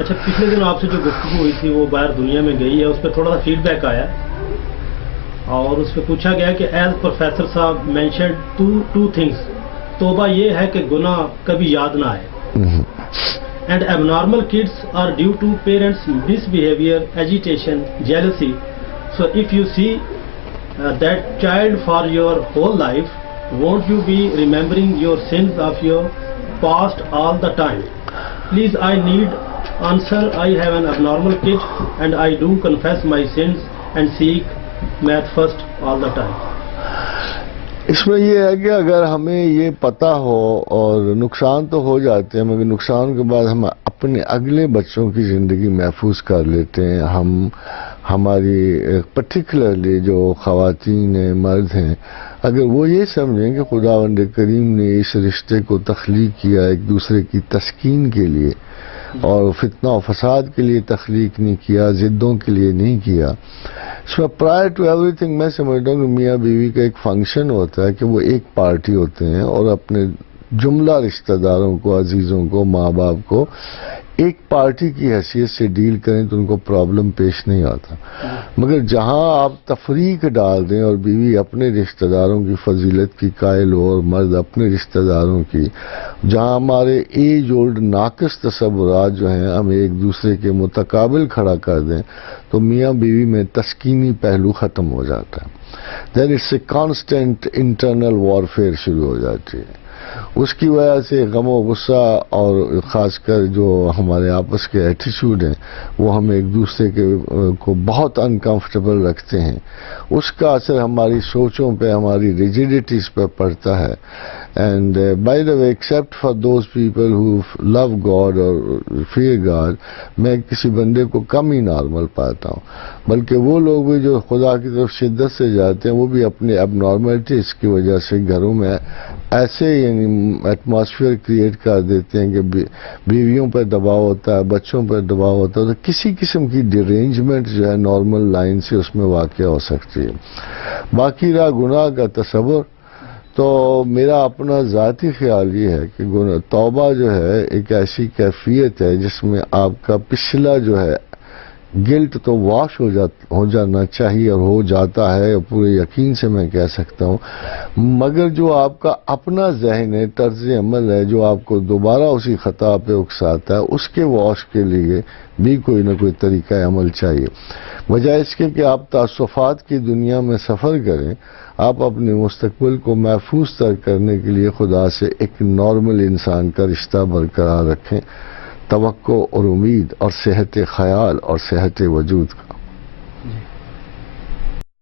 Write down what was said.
اچھا، پچھلے دن آپ سے جو گفتگو ہوئی تھی وہ باہر دنیا میں گئی ہے، اس پہ تھوڑا سا فیڈ بیک آیا اور اس پہ پوچھا گیا کہ ایز پروفیسر صاحب مینشنڈ ٹو تھنگس. توبہ یہ ہے کہ گناہ کبھی یاد نہ آئے. And abnormal kids are due to parents' misbehavior, agitation, jealousy. So if you see that child for your whole life, won't you be remembering your sins of your past all the time? Please, I need answer. I have an abnormal kid and I do confess my sins and seek math first all the time. اس میں یہ ہے کہ اگر ہمیں یہ پتہ ہو اور نقصان تو ہو جاتے ہیں، مگر نقصان کے بعد ہم اپنے اگلے بچوں کی زندگی محفوظ کر لیتے ہیں. ہماری پرٹیکولرلی جو خواتین ہیں، مرد ہیں، اگر وہ یہ سمجھیں کہ خداوند کریم نے اس رشتے کو تخلیق کیا ایک دوسرے کی تسکین کے لیے اور فتنہ و فساد کے لیے تخلیق نہیں کیا، ضدوں کے لیے نہیں کیا. اس میں پرائر ٹو ایوری تھنگ میں سمجھتا ہوں کہ میاں بیوی کا ایک فنکشن ہوتا ہے کہ وہ ایک پارٹی ہوتے ہیں اور اپنے جملہ رشتہ داروں کو، عزیزوں کو، ماں باپ کو ایک پارٹی کی حیثیت سے ڈیل کریں تو ان کو پرابلم پیش نہیں آتا. مگر جہاں آپ تفریق ڈال دیں اور بیوی اپنے رشتہ داروں کی فضیلت کی قائل ہو اور مرد اپنے رشتہ داروں کی، جہاں ہمارے ایج اولڈ ناقص تصورات جو ہیں ہم ایک دوسرے کے متقابل کھڑا کر دیں تو میاں بیوی میں تسکینی پہلو ختم ہو جاتا ہے. Then it's a constant internal warfare شروع ہو جاتی ہے. اس کی وجہ سے غم و غصہ اور خاص کر جو ہمارے آپس کے ایٹیچیوڈ ہیں وہ ہم ایک دوسرے کو بہت انکمفرٹیبل رکھتے ہیں. اس کا اثر ہماری سوچوں پہ، ہماری ریجیڈیٹیز پہ پڑتا ہے. And by the way except for those people who love God اور فیئر گاڈ، میں کسی بندے کو کم ہی نارمل پاتا ہوں. بلکہ وہ لوگ بھی جو خدا کی طرف شدت سے جاتے ہیں وہ بھی اپنے اب نارملٹیز کی وجہ سے گھروں میں ایسے یعنی ایٹماسفیئر کریٹ کر دیتے ہیں کہ بیویوں پر دباؤ ہوتا ہے، بچوں پر دباؤ ہوتا ہے، تو کسی قسم کی ڈیرینجمنٹ جو ہے نارمل لائن سے اس میں واقع ہو سکتی ہے. باقی رہا گناہ کا تصور، تو میرا اپنا ذاتی خیال یہ ہے کہ توبہ جو ہے ایک ایسی کیفیت ہے جس میں آپ کا پچھلا جو ہے گلٹ تو واش ہو جانا چاہیے اور ہو جاتا ہے، پورے یقین سے میں کہہ سکتا ہوں. مگر جو آپ کا اپنا ذہن ہے، طرز عمل ہے جو آپ کو دوبارہ اسی خطا پہ اکساتا ہے، اس کے واش کے لیے بھی کوئی نہ کوئی طریقہ عمل چاہیے. وجہ اس کے کہ آپ تعصفات کی دنیا میں سفر کریں، آپ اپنے مستقبل کو محفوظ تر کرنے کے لیے خدا سے ایک نارمل انسان کا رشتہ برقرار رکھیں، توقع اور امید اور صحت خیال اور صحت وجود کا.